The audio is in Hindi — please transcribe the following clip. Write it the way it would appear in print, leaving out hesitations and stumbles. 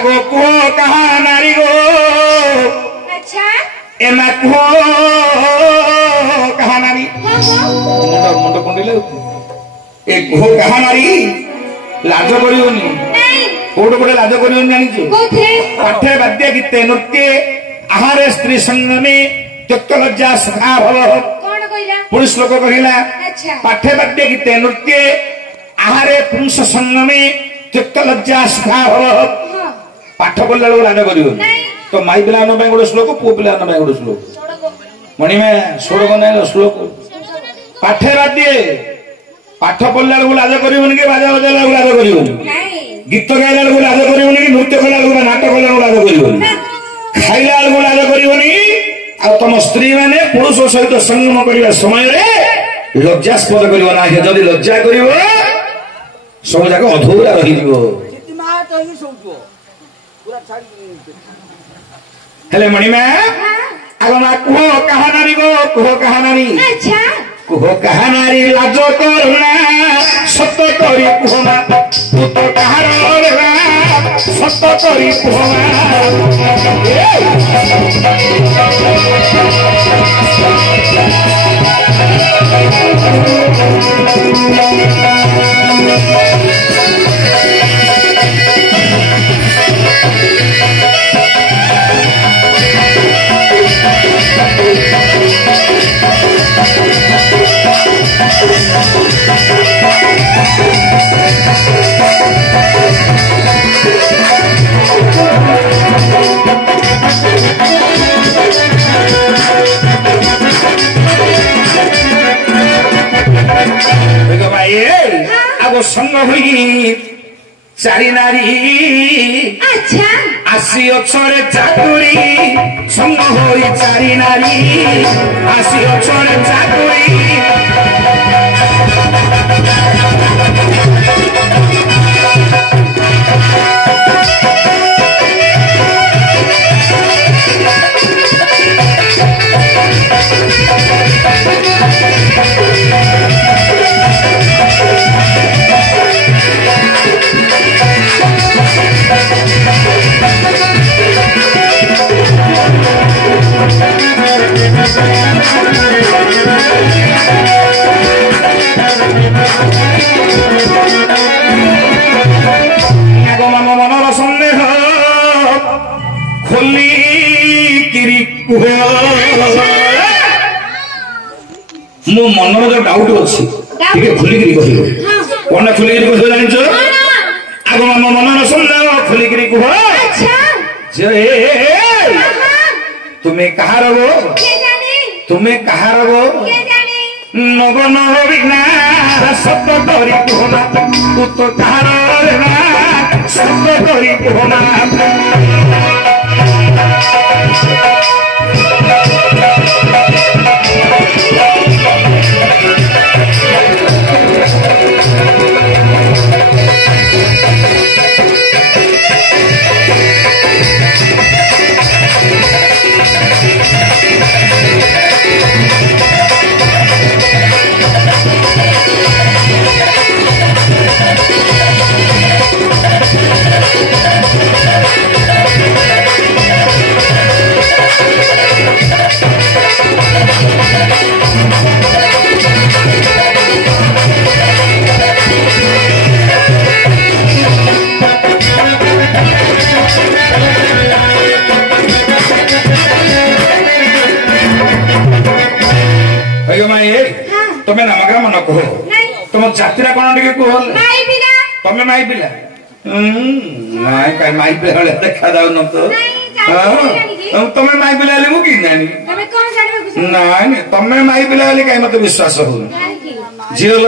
आगो कुह कहा नारी गो अच्छा एमा कुह कहा नारी मुंड कुंडिले ए कुह कहा नारी लाज करियोनी नहीं कोड कोड लाज करियोनी जानि छु कोथे पाठे वाद्य गीते नृत्य आहारे स्त्री संगमे त्यक्त लज्जा सखा भव कौन कइला पुरुष लोक कहिला अच्छा पाठे वाद्य गीते नृत्य आहारे पुरुष संगमे त्यक्त लज्जा सखा भव पाठ पढ़ला लोग लाज करियो तो माई पिला न गोटे श्लोक पु पिला न गोटे श्लोक मणि में सोड़क ना श्लोक पाठे बाद्य पाठ पढ़ला लोग लाज करियोनी कि बाजा बजा लोग लाज करियोनी गीत गाइला लोग लाज करियोनी कि नृत्य कला लोग नाटक कला लोग लाज करियोनी खाइला लोग लाज करियोनी आ तुम स्त्री माने पुरुष सहित संगम करबा समय रे लज्जास्पद करियो ना जदी लज्जा करियो सब जाक अधूरा रही जीवो हेले मणि में आगो मा कुह कहा नारी गो कुह कहा नारी अच्छा कुह कहा नारी लाज करुणा सत्य करी कुह मा तू तो कहार रे सत्य करी कुह आगो संग हुई चारी नारी अच्छा आसी अक्षरे चाकुरी संग हुई चारी नारी आसी अक्षरे चाकुरी मो मन में जो डाउट अच्छी ठीक है खुलिकी कह कौन खुलिकी कह जान आग मो मन सुन खुलिकी कह तुम्हें कहार गो तुम्हें कहार गो नगन बिना शब्द करी कहना तू तो कहार शब्द करी कहना तुम्हें नामग्रा मन कह तुम जातिरा कौन टे कह तुम्हें माई पिला माई पिला देखा जाऊन तो तुम्हें माई पिला मुझे जानी ना तुम्हें माई पिला कहीं मत विश्वास हो झील